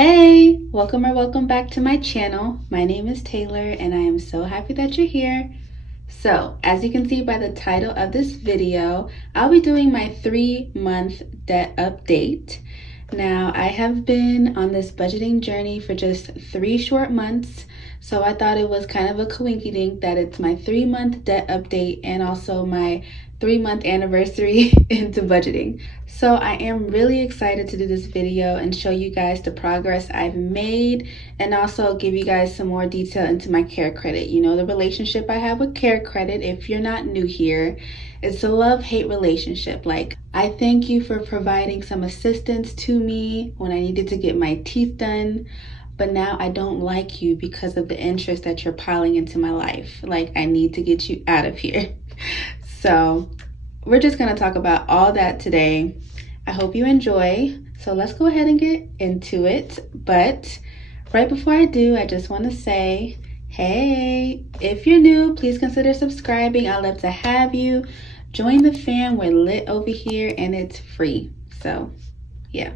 Hey, welcome back to my channel. My name is Taylor and I am so happy that you're here. So, as you can see by the title of this video, I'll be doing my 3-month debt update. Now, I have been on this budgeting journey for just 3 short months, so I thought it was kind of a coincidence that it's my 3-month debt update and also my 3-month anniversary into budgeting. So I am really excited to do this video and show you guys the progress I've made and also give you guys some more detail into my care credit. You know, the relationship I have with care credit, if you're not new here, it's a love-hate relationship. Like, I thank you for providing some assistance to me when I needed to get my teeth done, but now I don't like you because of the interest that you're piling into my life. Like, I need to get you out of here. So we're just going to talk about all that today. I hope you enjoy. So let's go ahead and get into it. But right before I do, I just want to say, hey, if you're new, please consider subscribing. I'd love to have you. Join the fam. We're lit over here and it's free. So yeah.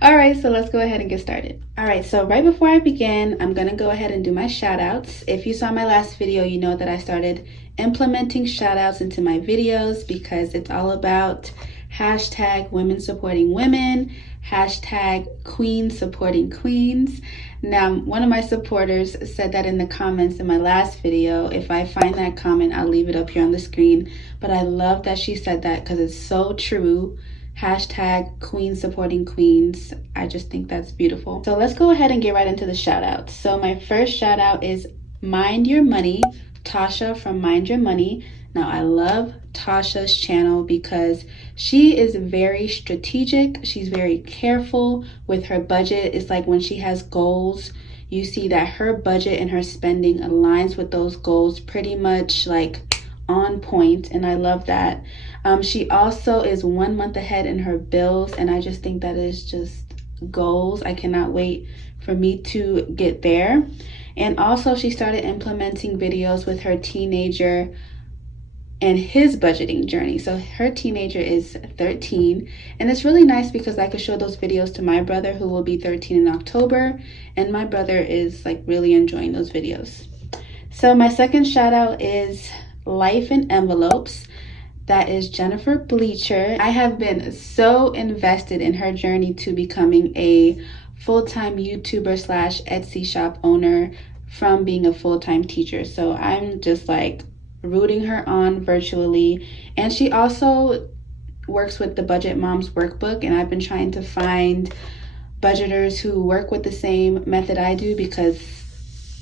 All right, so let's go ahead and get started. All right, so right before I begin, I'm going to go ahead and do my shout outs. If you saw my last video, you know that I started implementing shout outs into my videos because it's all about hashtag women supporting women, hashtag queens supporting queens. Now, one of my supporters said that in the comments in my last video. If I find that comment, I'll leave it up here on the screen. But I love that she said that because it's so true. Hashtag queens supporting queens. I just think that's beautiful. So let's go ahead and get right into the shout outs. So my first shout out is Mind Your Money, Tasha from Mind Your Money. Now, I love Tasha's channel because she is very strategic. She's very careful with her budget. It's like when she has goals, you see that her budget and her spending aligns with those goals pretty much like on point, and I love that. She also is 1 month ahead in her bills, and I just think that is just goals. I cannot wait for me to get there. And also she started implementing videos with her teenager and his budgeting journey. So her teenager is 13, and it's really nice because I could show those videos to my brother who will be 13 in October, and my brother is like really enjoying those videos. So my second shout out is Life in Envelopes. That is Jennifer Bleacher. I have been so invested in her journey to becoming a full-time YouTuber / Etsy shop owner from being a full-time teacher. So I'm just like rooting her on virtually. And she also works with the Budget Moms Workbook, and I've been trying to find budgeters who work with the same method I do because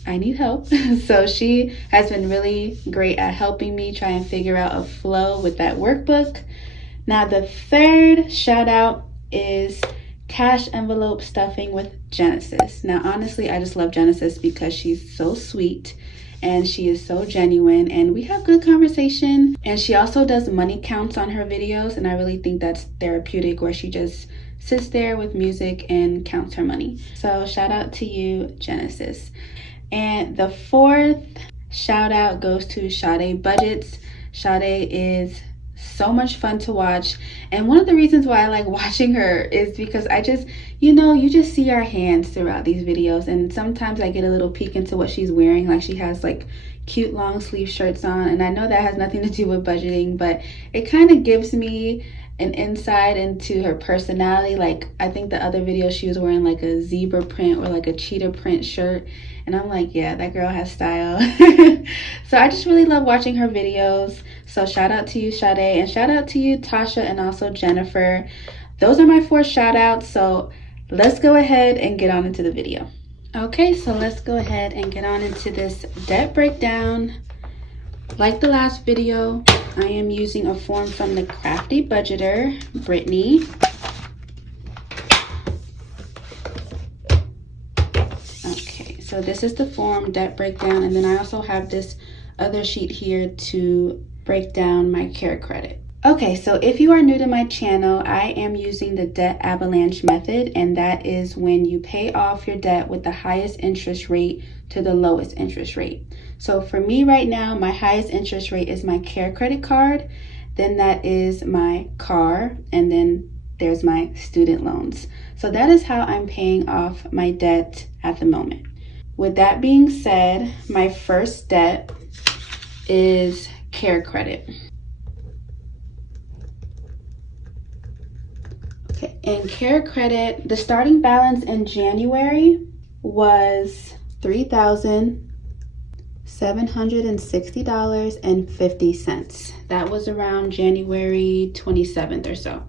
I need help. So she has been really great at helping me try and figure out a flow with that workbook. Now, the third shout out is Cash Envelope Stuffing with Genesis. Now, honestly, I just love Genesis because she's so sweet and she is so genuine and we have good conversation. And she also does money counts on her videos, and I really think that's therapeutic, where she just sits there with music and counts her money. So shout out to you, Genesis. And the fourth shout out goes to Shoutouts. Shoutouts is so much fun to watch, and one of the reasons why I like watching her is because I just, you just see our hands throughout these videos, and sometimes I get a little peek into what she's wearing. Like, she has like cute long sleeve shirts on, and I know that has nothing to do with budgeting, but it kind of gives me an insight into her personality. Like, I think the other video she was wearing like a zebra print or like a cheetah print shirt, and I'm like, yeah, that girl has style. So I just really love watching her videos. So shout out to you, Sade, and shout out to you, Tasha, and also Jennifer. Those are my 4 shout outs. So let's go ahead and get on into the video. Okay, so let's go ahead and get on into this debt breakdown. Like the last video, I am using a form from the Crafty Budgeter, Brittany. Okay, so this is the form, debt breakdown, and then I also have this other sheet here to break down my care credit. Okay, so if you are new to my channel, I am using the debt avalanche method, and that is when you pay off your debt with the highest interest rate to the lowest interest rate. So for me right now, my highest interest rate is my care credit card, then that is my car, and then there's my student loans. So that is how I'm paying off my debt at the moment. With that being said, my first debt is care credit. Okay, in care credit, the starting balance in January was $3,760.50. That was around January 27th or so.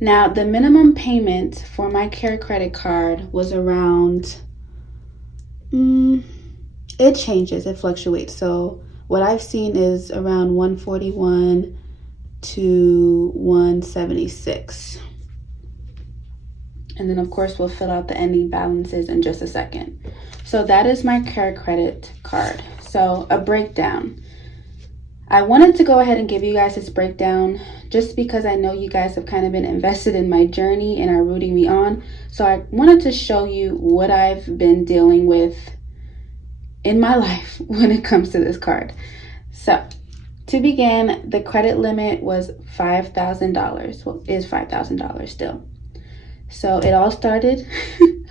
Now, the minimum payment for my care credit card was around, it changes, it fluctuates. So what I've seen is around $141 to $176. And then of course we'll fill out the ending balances in just a second. So that is my care credit card. So a breakdown. I wanted to go ahead and give you guys this breakdown just because I know you guys have kind of been invested in my journey and are rooting me on. So I wanted to show you what I've been dealing with in my life when it comes to this card. So to begin, the credit limit was $5,000. Well, is $5,000 still. So it all started,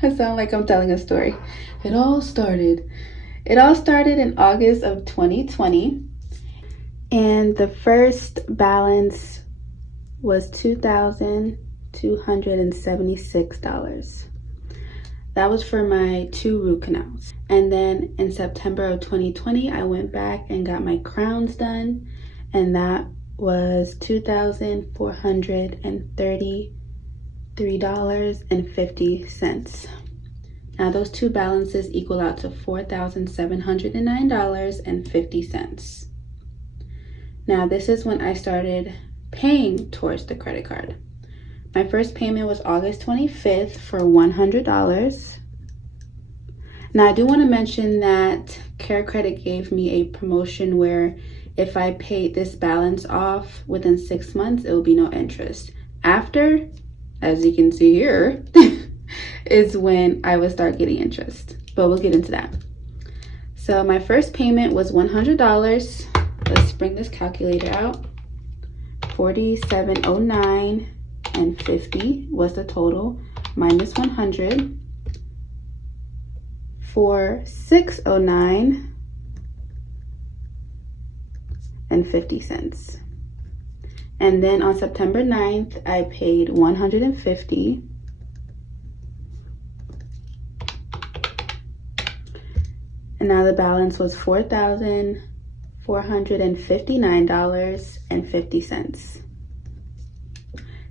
I sound like I'm telling a story. It all started in August of 2020. And the first balance was $2,276. That was for my 2 root canals. And then in September of 2020, I went back and got my crowns done. And that was $2,433.50. Now those two balances equal out to $4,709.50. Now this is when I started paying towards the credit card. My first payment was August 25th for $100. Now I do want to mention that Care Credit gave me a promotion where if I paid this balance off within 6 months, it will be no interest. After, as you can see here, is when I would start getting interest, but we'll get into that. So my first payment was $100. Let's bring this calculator out. $47.09.50 was the total, minus 100 for $609.50. And then on September 9th, I paid $150. And now the balance was $4,459.50.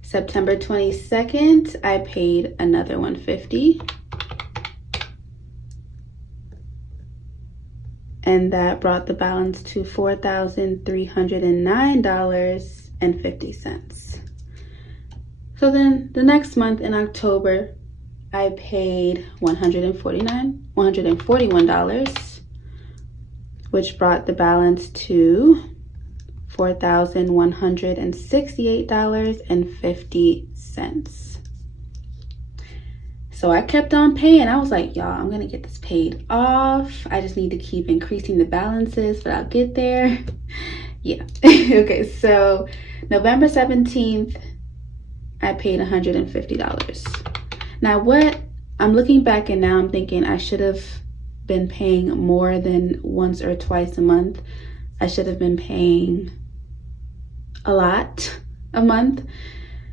September 22nd, I paid another $150. And that brought the balance to $4,309.50. So then the next month in October, I paid $141, which brought the balance to $4,168.50. So I kept on paying. I was like, y'all, I'm gonna get this paid off. I just need to keep increasing the balances, but I'll get there. Yeah. Okay, so November 17th, I paid $150. Now what I'm looking back and now I'm thinking I should have been paying more than once or twice a month. I should have been paying a lot a month,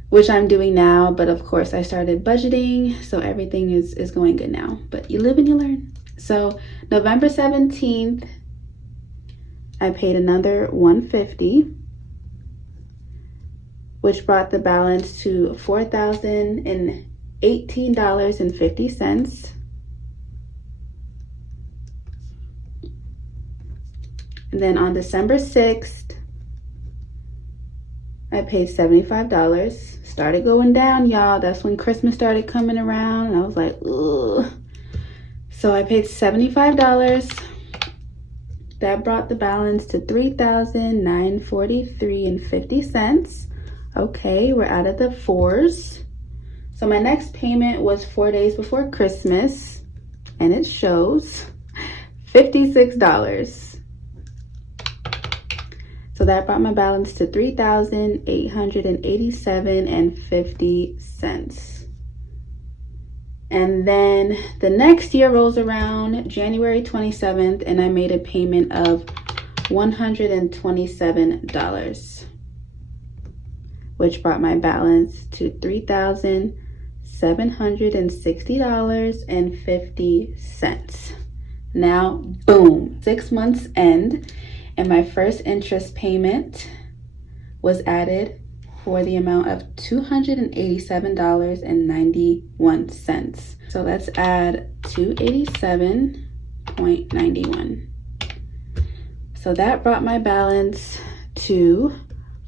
which I'm doing now, but of course I started budgeting, so everything is going good now. But you live and you learn. So November 17th, I paid another $150, which brought the balance to $4,018.50. And then on December 6th, I paid $75. Started going down, y'all. That's when Christmas started coming around. And I was like, ugh. So I paid $75. That brought the balance to $3,943.50. Okay, we're out of the fours. So my next payment was 4 days before Christmas, and it shows $56. So So that brought my balance to $3,887.50. And then the next year rolls around, January 27th, and I made a payment of $127, which brought my balance to $3,760.50. Now, boom, 6 months end, and my first interest payment was added for the amount of $287.91. So let's add 287.91. So that brought my balance to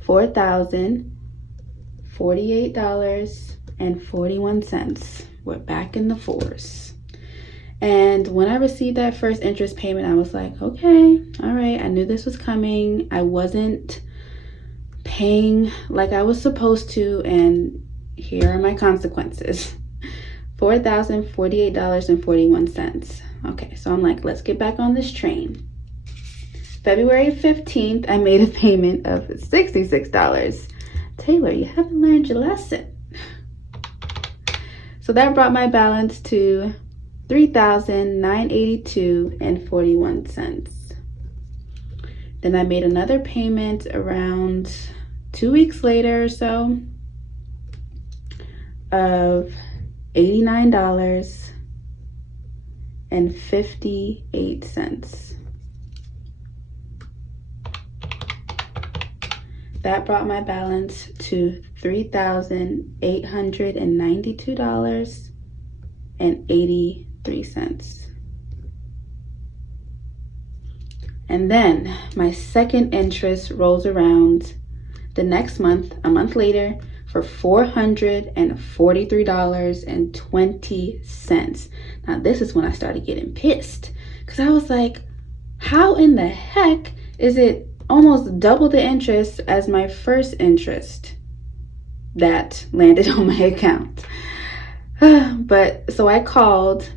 $4,048.41. We're back in the fours. And when I received that first interest payment, I was like, okay, all right, I knew this was coming. I wasn't paying like I was supposed to, and here are my consequences. $4,048.41. Okay, so I'm like, let's get back on this train. February 15th, I made a payment of $66. Taylor, you haven't learned your lesson. So that brought my balance to $3,982.41. Then I made another payment around 2 weeks later or so of $89.58. That brought my balance to $3,892.83. And then my second interest rolls around the next month, a month later, for $443.20. Now this is when I started getting pissed, because I was like, how in the heck is it almost double the interest as my first interest that landed on my account? But so I called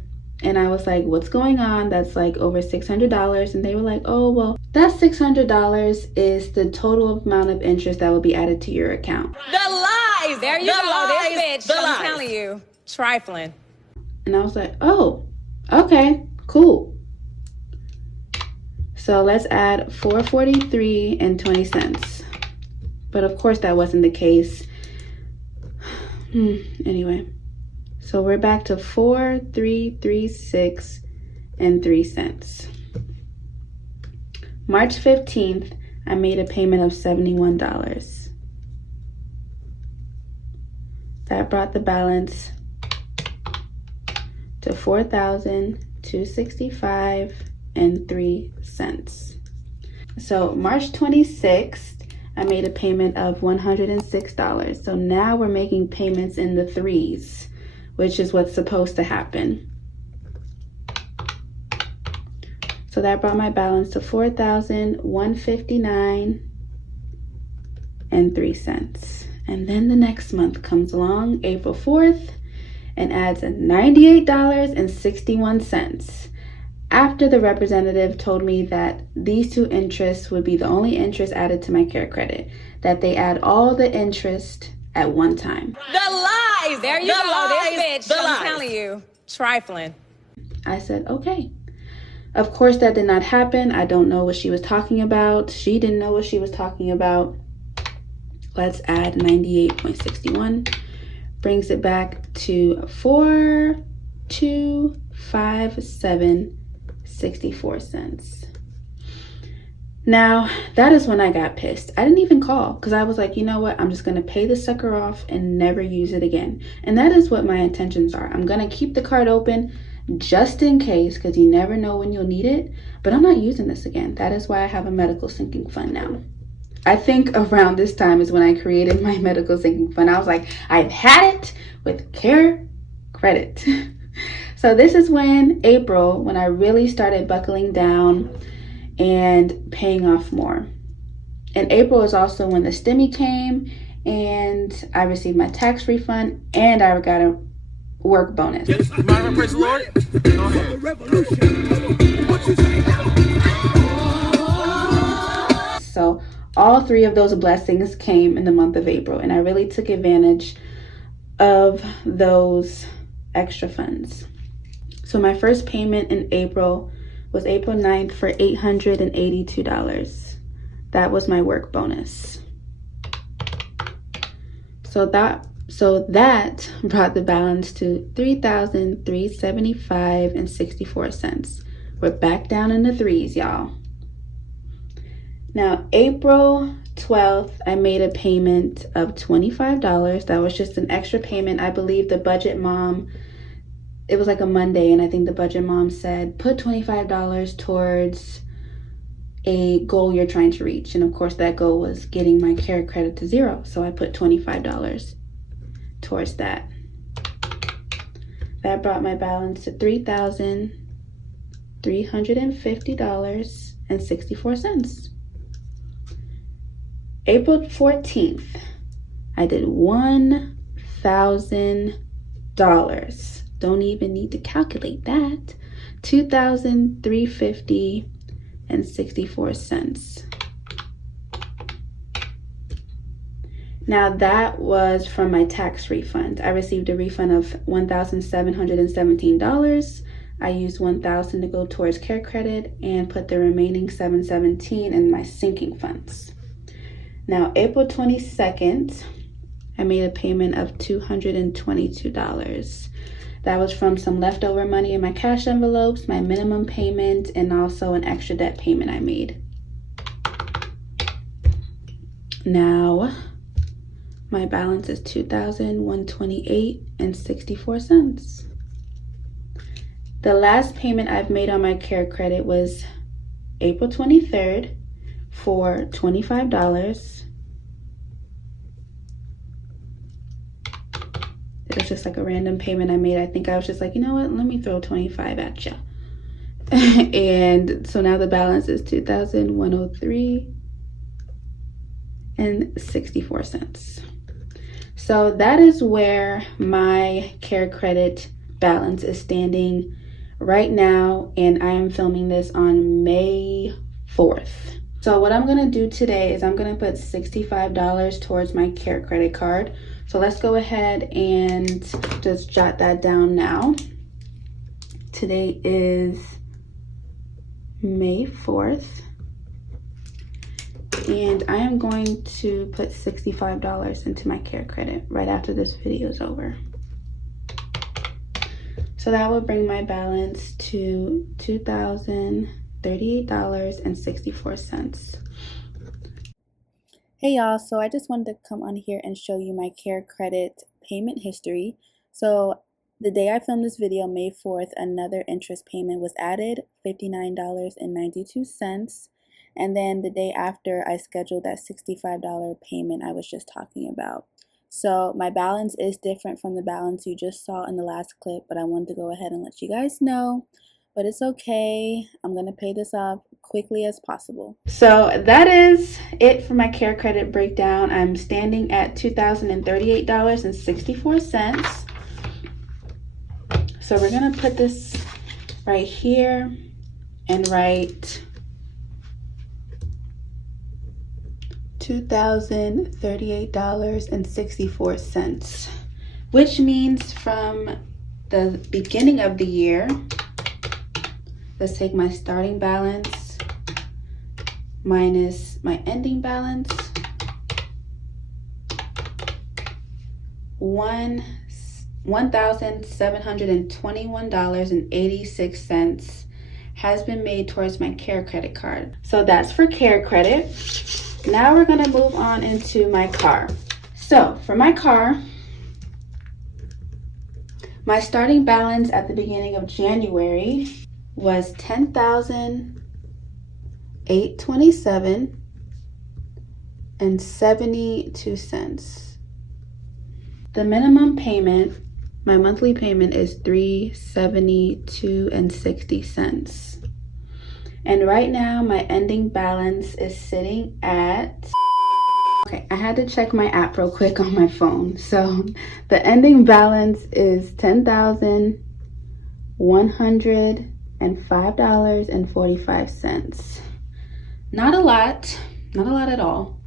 and I was like, what's going on? That's like over $600. And they were like, oh, well, that $600 is the total amount of interest that will be added to your account. The lies! There you go, this bitch, I'm telling you. Trifling. And I was like, oh, okay, cool. So let's add $443.20. But of course that wasn't the case. Anyway. So we're back to $4,336.03. March 15th, I made a payment of $71. That brought the balance to $4,265.03. So March 26th, I made a payment of $106. So now we're making payments in the threes, which is what's supposed to happen. So that brought my balance to $4,159.03. And then the next month comes along, April 4th, and adds $98.61. After the representative told me that these two interests would be the only interest added to my care credit, that they add all the interest at one time. The lies! There you go, this bitch, I'm telling you. Trifling. I said, okay. Of course, that did not happen. I don't know what she was talking about. She didn't know what she was talking about. Let's add 98.61. Brings it back to 4,257.64 cents. Now, that is when I got pissed. I didn't even call because I was like, you know what? I'm just going to pay this sucker off and never use it again. And that is what my intentions are. I'm going to keep the card open just in case, because you never know when you'll need it. But I'm not using this again. That is why I have a medical sinking fund now. I think around this time is when I created my medical sinking fund. I was like, I've had it with care credit. So this is when April, when I really started buckling down and paying off more. And April is also when the stimmy came and I received my tax refund and I got a work bonus. Praise the Lord. Go ahead. So all three of those blessings came in the month of April, and I really took advantage of those extra funds. So my first payment in April was April 9th for $882. That was my work bonus. So that brought the balance to $3,375.64. We're back down in the threes, y'all. Now, April 12th, I made a payment of $25. That was just an extra payment. I believe the budget mom, it was like a Monday, and I think the budget mom said, put $25 towards a goal you're trying to reach. And of course, that goal was getting my care credit to 0. So I put $25 towards that. That brought my balance to $3,350.64. April 14th, I did $1,000. Don't even need to calculate that. $2,350.64. Now that was from my tax refund. I received a refund of $1,717. I used $1,000 to go towards care credit and put the remaining $717 in my sinking funds. Now, April 22nd, I made a payment of $222. That was from some leftover money in my cash envelopes, my minimum payment, and also an extra debt payment I made. Now, my balance is $2,128.64. The last payment I've made on my care credit was April 23rd for $25. It was just like a random payment I made. I think I was just like, you know what, let me throw 25 at you. And so now the balance is $2,103.64. So that is where my care credit balance is standing right now, and I am filming this on May 4th. So what I'm gonna do today is I'm gonna put $65 towards my care credit card. So let's go ahead and just jot that down now. Today is May 4th. And I am going to put $65 into my care credit right after this video is over. So that will bring my balance to $2,038.64. Hey y'all, so I just wanted to come on here and show you my care credit payment history. So the day I filmed this video, May 4th, another interest payment was added, $59.92. And then the day after, I scheduled that $65 payment I was just talking about. So my balance is different from the balance you just saw in the last clip, but I wanted to go ahead and let you guys know. But it's okay. I'm going to pay this off quickly as possible. So that is it for my care credit breakdown. I'm standing at $2,038.64. So we're going to put this right here and write $2,038.64, which means from the beginning of the year, let's take my starting balance minus my ending balance, $1,721.86 has been made towards my care credit card. So that's for care credit. Now we're gonna move on into my car. So for my car, my starting balance at the beginning of January was $10,827.72. The minimum payment, my monthly payment, is $372.60. And right now my ending balance is sitting at, okay, I had to check my app real quick on my phone. So the ending balance is $10,105.45. Not a lot, Not a lot at all,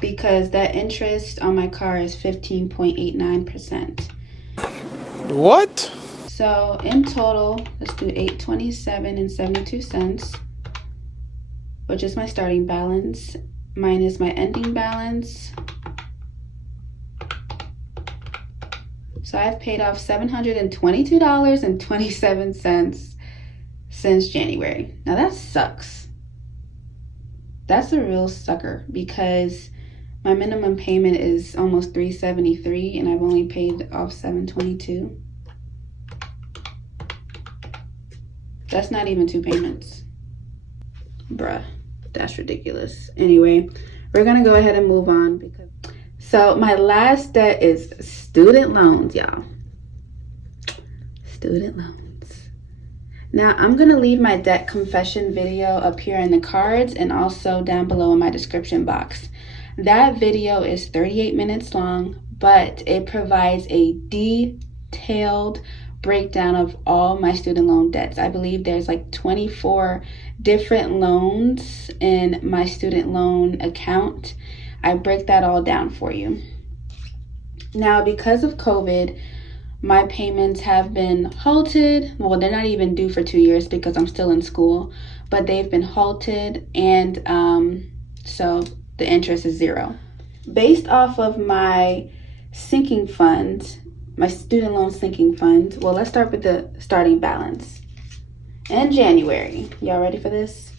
because that interest on my car is 15.89%. What? So in total, let's do $827.72, which is my starting balance, minus my ending balance. So I've paid off $722.27 since January. Now that sucks. That's a real sucker, because my minimum payment is almost $373 and I've only paid off $722. That's not even 2 payments. Bruh, that's ridiculous. Anyway, we're gonna go ahead and move on, because so my last debt is student loans, y'all. Student loans. Now I'm gonna leave my debt confession video up here in the cards and also down below in my description box. That video is 38 minutes long, but it provides a detailed breakdown of all my student loan debts. I believe there's like 24 different loans in my student loan account. I break that all down for you. Now, because of COVID, my payments have been halted. Well, they're not even due for 2 years because I'm still in school, but they've been halted, and so the interest is 0. Based off of my sinking fund, my student loan sinking fund, well, let's start with the starting balance. In January, y'all ready for this?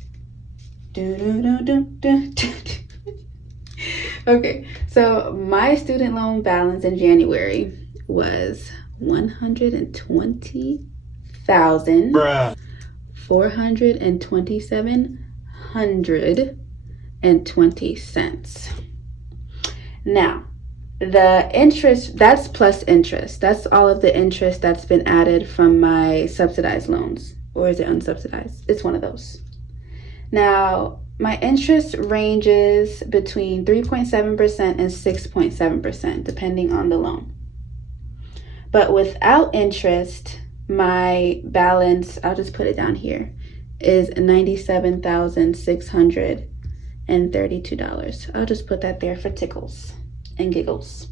Okay, so my student loan balance in January was $120,427.20. Now, the interest, that's plus interest. That's all of the interest that's been added from my subsidized loans. Or is it unsubsidized? It's one of those. Now, my interest ranges between 3.7% and 6.7%, depending on the loan. But without interest, my balance, I'll just put it down here, is $97,632. I'll just put that there for tickles and giggles.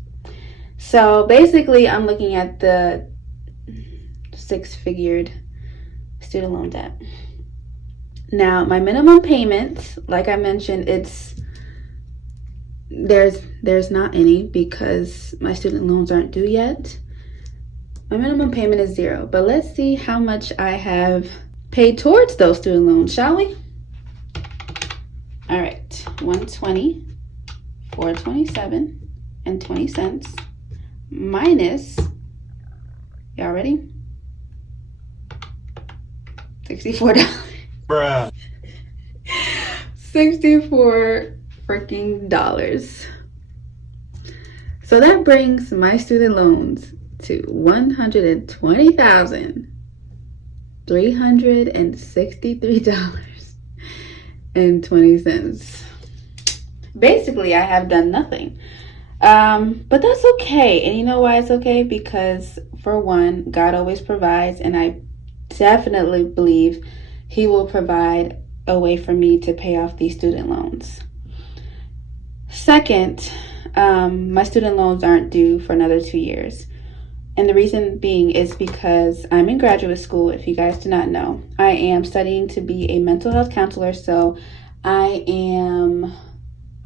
So basically, I'm looking at the 6-figured student loan debt. Now, my minimum payment, like I mentioned, there's not any because my student loans aren't due yet. My minimum payment is 0, but let's see how much I have paid towards those student loans, shall we? All right, $120,427.20 minus, y'all ready? $64. Bruh. 64 freaking dollars. So that brings my student loans to $120,363.20. Basically, I have done nothing. But that's okay. And you know why it's okay? Because for one, God always provides, and I definitely believe He will provide a way for me to pay off these student loans. Second, my student loans aren't due for another 2 years. And the reason being is because I'm in graduate school. If you guys do not know, I am studying to be a mental health counselor. So I'm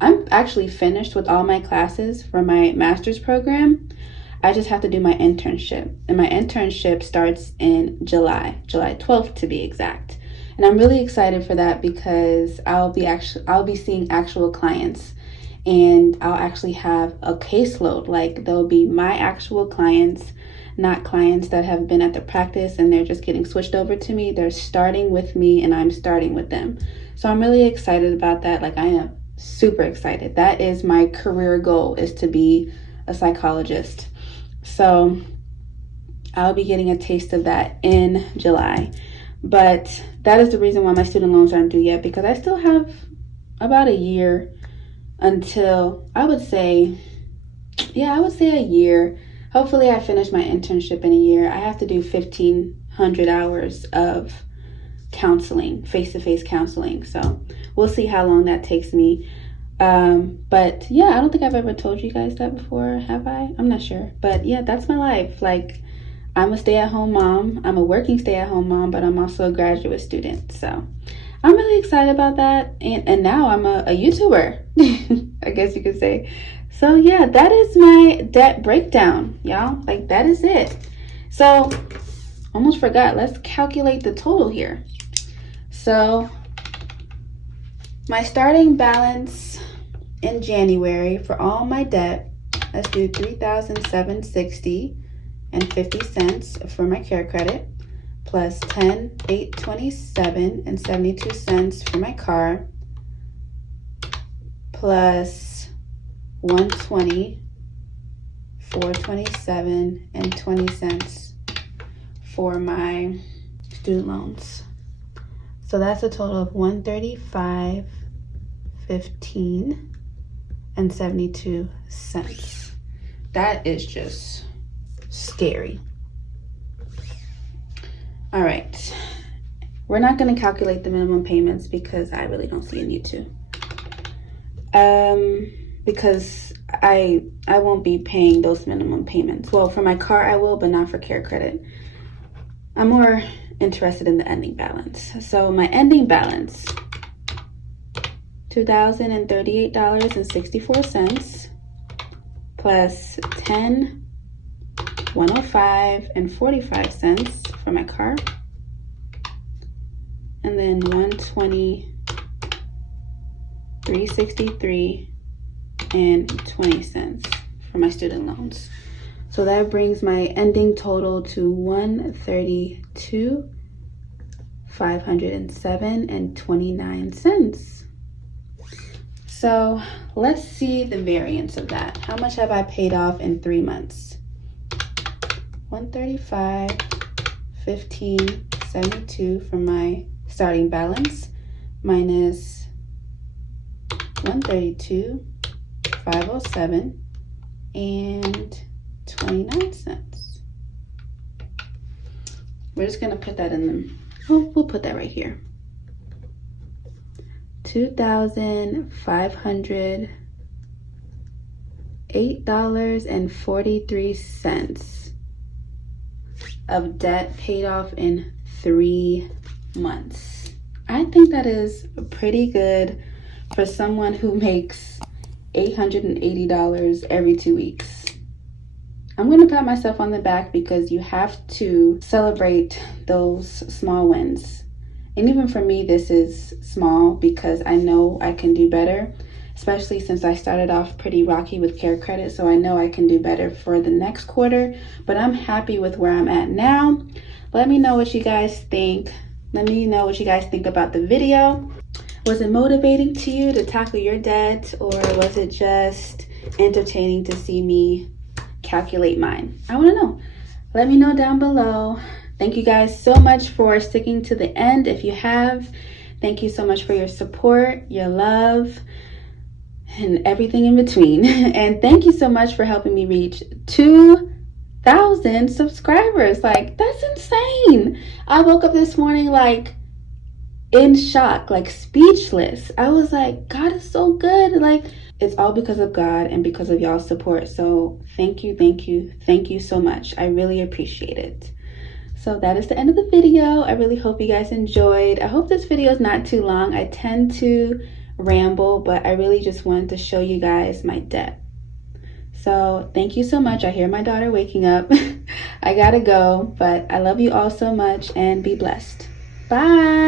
actually finished with all my classes for my master's program. I just have to do my internship, and my internship starts in July 12th to be exact. And I'm really excited for that because I'll be seeing actual clients, and I'll actually have a caseload. Like, they'll be my actual clients, not clients that have been at the practice and they're just getting switched over to me. They're starting with me and I'm starting with them. So I'm really excited about that. Like, I am super excited. That is my career goal, is to be a psychologist. So I'll be getting a taste of that in July. But that is the reason why my student loans aren't due yet, because I still have about a year until, I would say a year. Hopefully I finish my internship in a year. I have to do 1,500 hours of counseling, face-to-face counseling. So we'll see how long that takes me. But yeah, I don't think I've ever told you guys that before, have I? I'm not sure. But yeah, that's my life. Like, I'm a stay-at-home mom. I'm a working stay-at-home mom, but I'm also a graduate student. So I'm really excited about that. And now I'm a YouTuber, I guess you could say. So yeah, that is my debt breakdown, y'all. Like, that is it. So almost forgot. Let's calculate the total here. So my starting balance in January for all my debt, let's do $3,760.50 for my care credit, plus $10,827.72 for my car, plus $120,427.20 for my student loans. So that's a total of $135.15.72. That is just scary. All right, we're not going to calculate the minimum payments because I really don't see a need to. Because I won't be paying those minimum payments. Well, for my car I will, but not for care credit. I'm more interested in the ending balance. So my ending balance, $2,038.64 plus $10,105.45 for my car, and then $120,363.20 for my student loans. So that brings my ending total to $132,507.29. So let's see the variance of that. How much have I paid off in 3 months? 135.15.72 for my starting balance, minus 132,507.29. We're just gonna put that in them. Oh, we'll put that right here. $2,508.43 of debt paid off in 3 months. I think that is pretty good for someone who makes $880 every 2 weeks. I'm gonna pat myself on the back because you have to celebrate those small wins. And even for me, this is small because I know I can do better, especially since I started off pretty rocky with care credit. So I know I can do better for the next quarter, but I'm happy with where I'm at now. Let me know what you guys think. Let me know what you guys think about the video. Was it motivating to you to tackle your debt, or was it just entertaining to see me calculate mine? I want to know. Let me know down below. Thank you guys so much for sticking to the end. If you have, thank you so much for your support, your love, and everything in between. And thank you so much for helping me reach 2,000 subscribers. Like, that's insane. I woke up this morning like in shock, like speechless. I was like, God is so good. Like, it's all because of God and because of y'all's support. So thank you, thank you, thank you so much. I really appreciate it. So that is the end of the video. I really hope you guys enjoyed. I hope this video is not too long. I tend to ramble, but I really just wanted to show you guys my debt. So thank you so much. I hear my daughter waking up. I gotta go, but I love you all so much and be blessed. Bye.